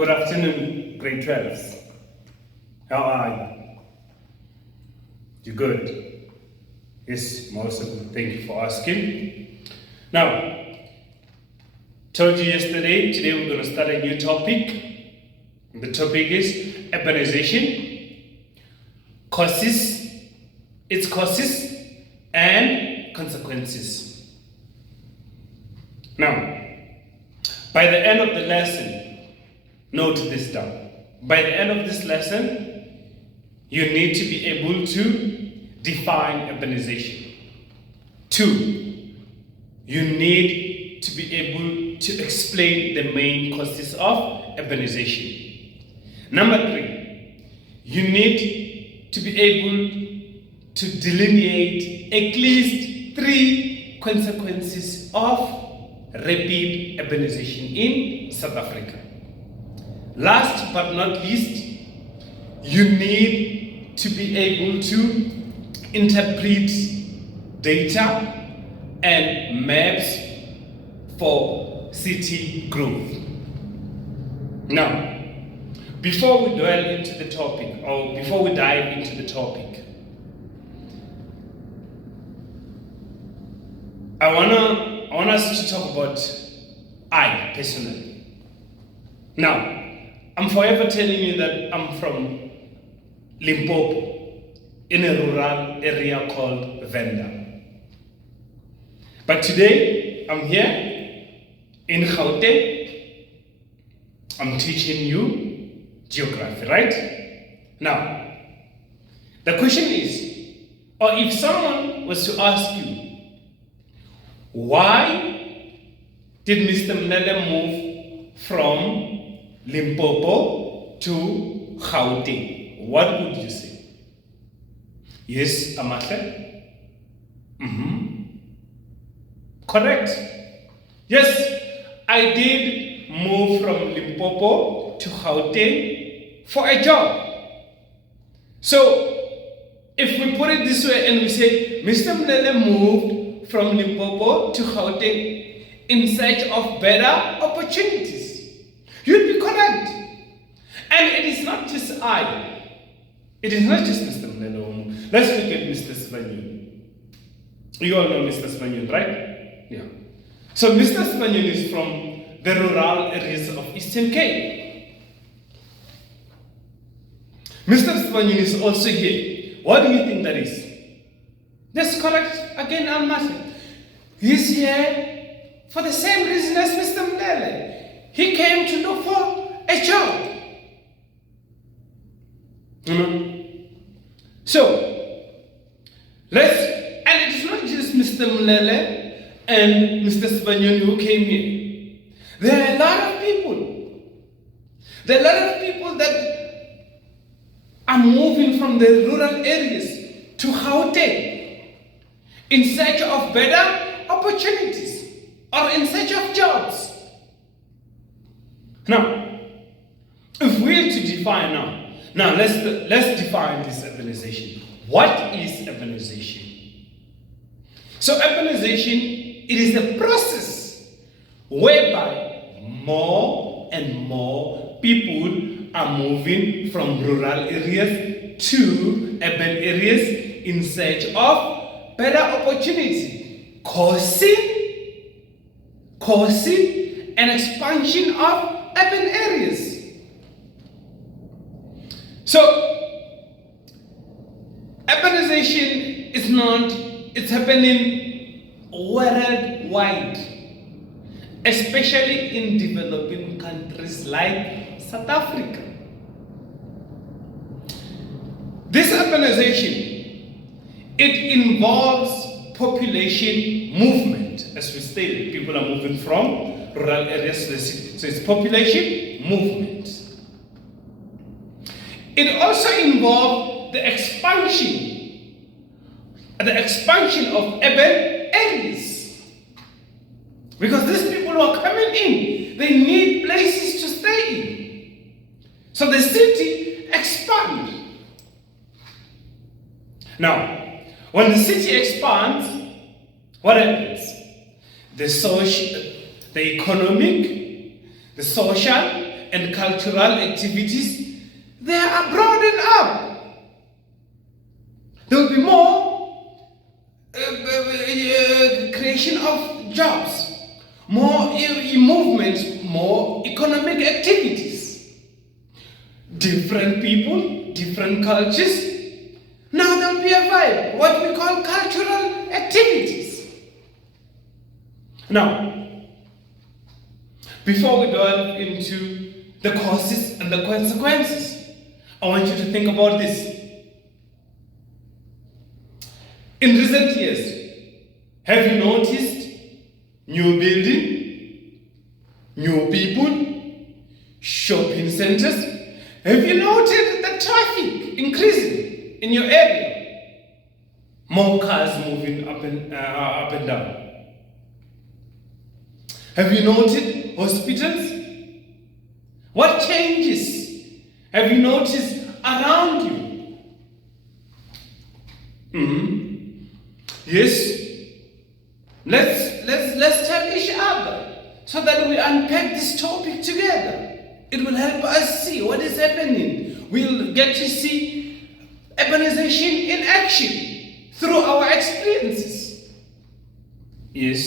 Good afternoon, grade 12s. How are you? You good? Yes, most of them. Thank you for asking. Now, told you yesterday, today we're going to start a new topic. The topic is urbanization, its causes and consequences. Now, by the end of the lesson, note this down. By the end of this lesson, you need to be able to define urbanization. 2, you need to be able to explain the main causes of urbanization. Number 3, you need to be able to delineate at least 3 consequences of rapid urbanization in South Africa. Last but not least, you need to be able to interpret data and maps for city growth. Now, before we dwell into the topic, or before we dive into the topic, I want us to talk about I personally. Now, I'm forever telling you that I'm from Limpopo, in a rural area called Venda. But today, I'm here in Gauteng. I'm teaching you geography, right? Now, the question is, or if someone was to ask you, why did Mr. Mlele move from Limpopo to Gauteng? What would you say? Yes, Amahle? Correct. Yes, I did move from Limpopo to Gauteng for a job. So, if we put it this way and we say, Mr. Mlele moved from Limpopo to Gauteng in search of better opportunities, you'd be correct. And it is not just I. It is not just Mr. Mlele. Let's look at Mr. Svanyun. You all know Mr. Svanyun, right? Yeah. So Mr. Svanyun is from the rural areas of Eastern Cape. Mr. Svanyun is also here. What do you think that is? That's correct. Again, Almaty. He's here for the same reason as Mr. Mlele. He came to look for a job. So, and it is not just Mr. Mlele and Mr. Svanyun who came here. There are a lot of people. There are a lot of people that are moving from the rural areas to Gauteng in search of better opportunities or in search of jobs. Now, if we are to define now let's define this urbanization. What is urbanization? So urbanization, it is a process whereby more and more people are moving from rural areas to urban areas in search of better opportunity, causing an expansion of urban areas. So, urbanization it's happening worldwide, especially in developing countries like South Africa. This urbanization, it involves population movement. As we stated, people are moving from rural areas to the city. So it's population movement. It also involves the expansion of urban areas. Because these people who are coming in, they need places to stay in. So the city expands. Now, when the city expands, what happens? The economic, the social, and cultural activities, they are broadened up. There will be more creation of jobs, more movement, more economic activities. Different people, different cultures. Now there will be a vibe, what we call cultural activities. Now, before we delve into the causes and the consequences, I want you to think about this. In recent years, have you noticed new building, new people, shopping centers? Have you noted the traffic increasing in your area? More cars moving up and down. Have you noted hospitals? What changes have you noticed around you? Yes. Let's tell each other so that we unpack this topic together. It will help us see what is happening. We'll get to see urbanization in action through our experiences. Yes.